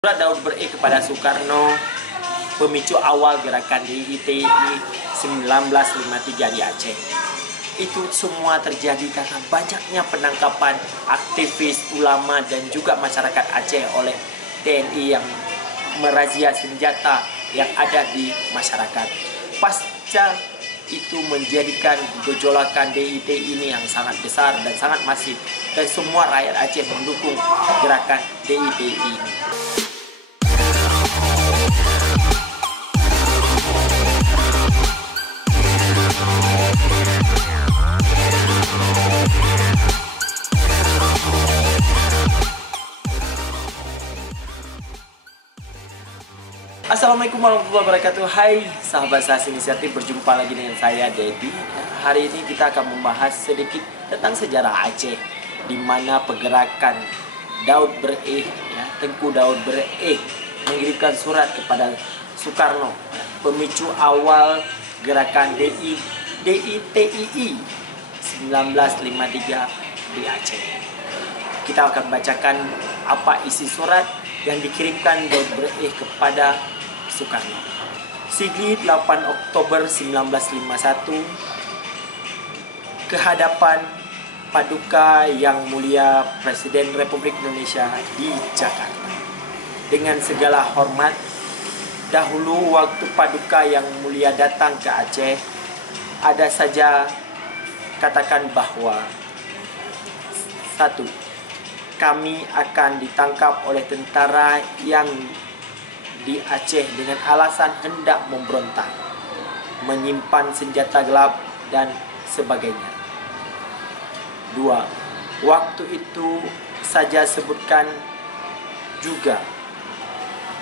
Surat Daud Ber'i kepada Soekarno, pemicu awal gerakan DITI 1953 di Aceh. Itu semua terjadi karena banyaknya penangkapan aktivis, ulama, dan juga masyarakat Aceh oleh TNI yang merazia senjata yang ada di masyarakat. Pasca itu menjadikan gejolakan DITI ini yang sangat besar dan sangat masif, dan semua rakyat Aceh mendukung gerakan DITI ini. Assalamualaikum warahmatullahi wabarakatuh. Hai sahabat Sahas Inisiatif, berjumpa lagi dengan saya Dedi. Hari ini kita akan membahas sedikit tentang sejarah Aceh, di mana pergerakan Daud Ber'i, Tengku Daud Ber'i mengirimkan surat kepada Soekarno, pemicu awal gerakan DITI 1953 di Aceh. Kita akan bacakan apa isi surat yang dikirimkan Daud Ber'i kepada Soekarno. Sigli 8 Oktober 1951, ke hadapan Paduka Yang Mulia Presiden Republik Indonesia di Jakarta. Dengan segala hormat, dahulu waktu Paduka Yang Mulia datang ke Aceh, ada saja katakan bahwa 1. Kami akan ditangkap oleh tentara yang di Aceh dengan alasan hendak memberontak, menyimpan senjata gelap, dan sebagainya. 2. Waktu itu saja sebutkan juga,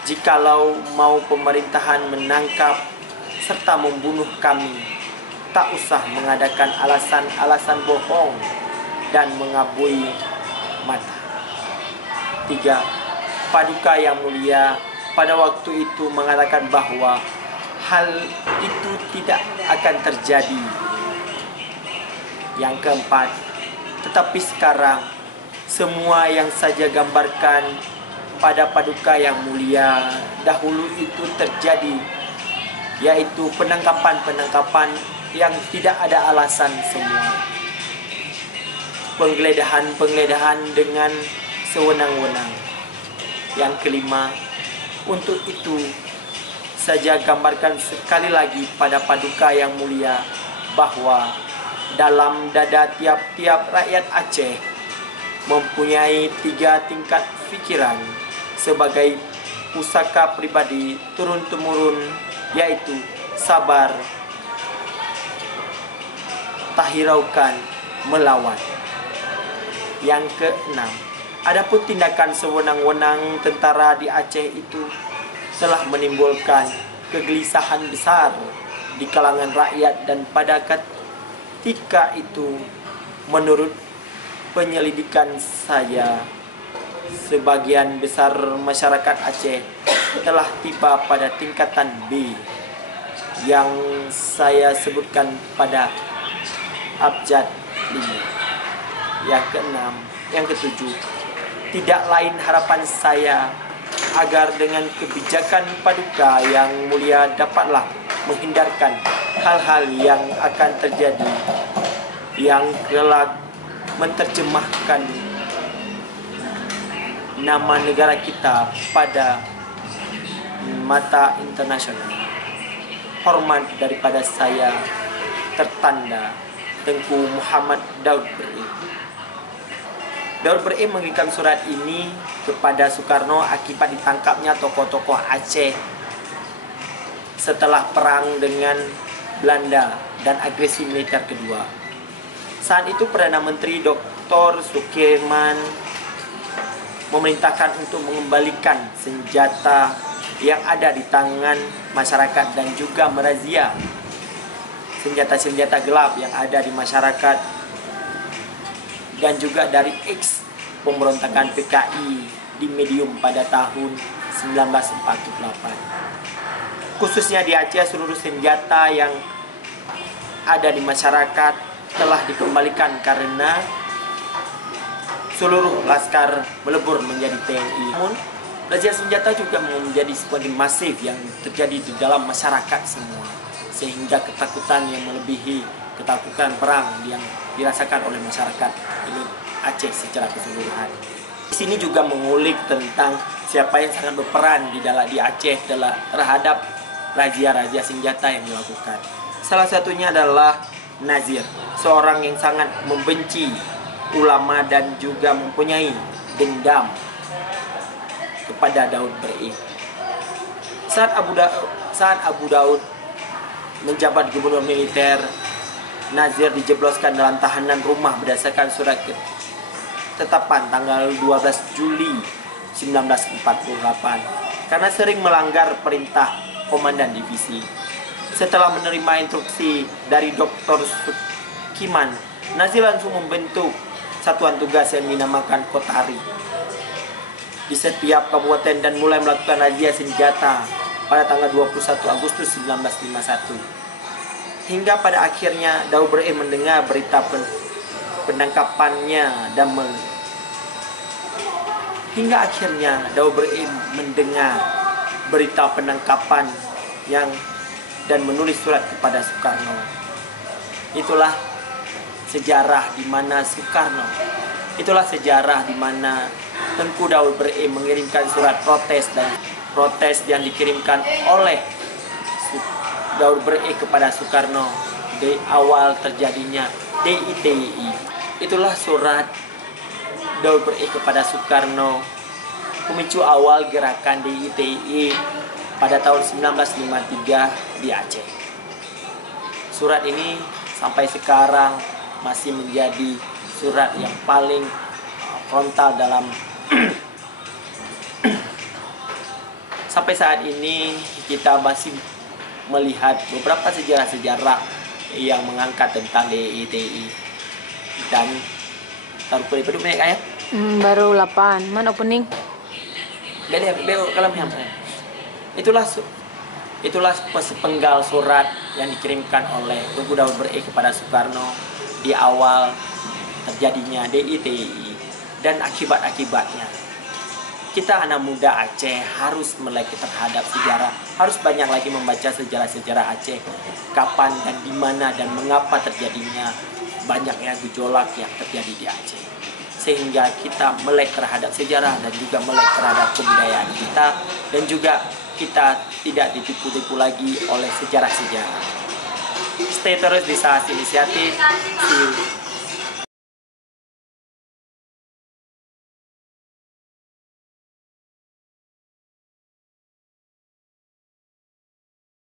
jikalau mau pemerintahan menangkap serta membunuh kami, tak usah mengadakan alasan-alasan bohong dan mengabui mata. 3. Paduka Yang Mulia pada waktu itu mengatakan bahwa hal itu tidak akan terjadi. Yang keempat, tetapi sekarang semua yang saya gambarkan pada Paduka Yang Mulia dahulu itu terjadi, yaitu penangkapan-penangkapan yang tidak ada alasan semua, penggeledahan-penggeledahan dengan sewenang-wenang. Yang kelima, untuk itu saja gambarkan sekali lagi pada Paduka Yang Mulia bahwa dalam dada tiap-tiap rakyat Aceh mempunyai 3 tingkat fikiran sebagai pusaka pribadi turun-temurun, yaitu sabar, tak hiraukan, melawan. Yang keenam, adapun tindakan sewenang-wenang tentara di Aceh itu telah menimbulkan kegelisahan besar di kalangan rakyat, dan pada ketika itu menurut penyelidikan saya, sebagian besar masyarakat Aceh telah tiba pada tingkatan B yang saya sebutkan pada abjad 5. Yang keenam, yang ketujuh, tidak lain harapan saya agar dengan kebijakan Paduka Yang Mulia dapatlah menghindarkan hal-hal yang akan terjadi, yang kelak menerjemahkan nama negara kita pada mata internasional. Hormat daripada saya, tertanda Tengku Muhammad Daud Ber'i. Daud Ber'i mengirimkan surat ini kepada Soekarno akibat ditangkapnya tokoh-tokoh Aceh setelah perang dengan Belanda dan agresi militer kedua. Saat itu Perdana Menteri Dr. Sudirman memerintahkan untuk mengembalikan senjata yang ada di tangan masyarakat dan juga merazia senjata-senjata gelap yang ada di masyarakat, dan juga dari X pemberontakan PKI di Medium pada tahun 1948. Khususnya di Aceh, seluruh senjata yang ada di masyarakat telah dikembalikan karena seluruh laskar melebur menjadi TNI. Namun razia senjata juga menjadi semakin masif yang terjadi di dalam masyarakat semua, sehingga ketakutan yang melebihi ketakutan perang yang dirasakan oleh masyarakat Aceh secara keseluruhan. Di sini juga mengulik tentang siapa yang sangat berperan di Aceh terhadap razia-razia senjata yang dilakukan. Salah satunya adalah Nazir, seorang yang sangat membenci ulama dan juga mempunyai dendam kepada Daud Berih. Saat Abu Daud menjabat gubernur militer, Nazir dijebloskan dalam tahanan rumah berdasarkan surat ketetapan tanggal 12 Juli 1948 karena sering melanggar perintah komandan divisi. Setelah menerima instruksi dari Dr. Sukiman, Nazir langsung membentuk satuan tugas yang dinamakan Kotari di setiap kabupaten dan mulai melakukan razia senjata pada tanggal 21 Agustus 1951. Hingga pada akhirnya Daud Berih mendengar berita penangkapannya dan menulis surat kepada Soekarno. Itulah sejarah di mana Tengku Daud Berih mengirimkan surat protes yang dikirimkan oleh Daud Berih kepada Soekarno di awal terjadinya DITI. Itulah surat Daud Berih kepada Soekarno, pemicu awal gerakan DITI pada tahun 1953 di Aceh. Surat ini sampai sekarang masih menjadi surat yang paling frontal dalam sampai saat ini kita masih melihat beberapa sejarah-sejarah yang mengangkat tentang DITI. Dan taruh pada banyak ayat? Baru 8. Mana opening? Itulah sepenggal surat yang dikirimkan oleh Tengku Daud Berih kepada Soekarno di awal terjadinya DITI dan akibat-akibatnya. Kita anak muda Aceh harus melek terhadap sejarah, harus banyak lagi membaca sejarah-sejarah Aceh, kapan dan di mana dan mengapa terjadinya banyaknya gejolak yang terjadi di Aceh. Sehingga kita melek terhadap sejarah dan juga melek terhadap kebudayaan kita, dan juga kita tidak ditipu-tipu lagi oleh sejarah-sejarah. Stay terus di SAS Inisiatif.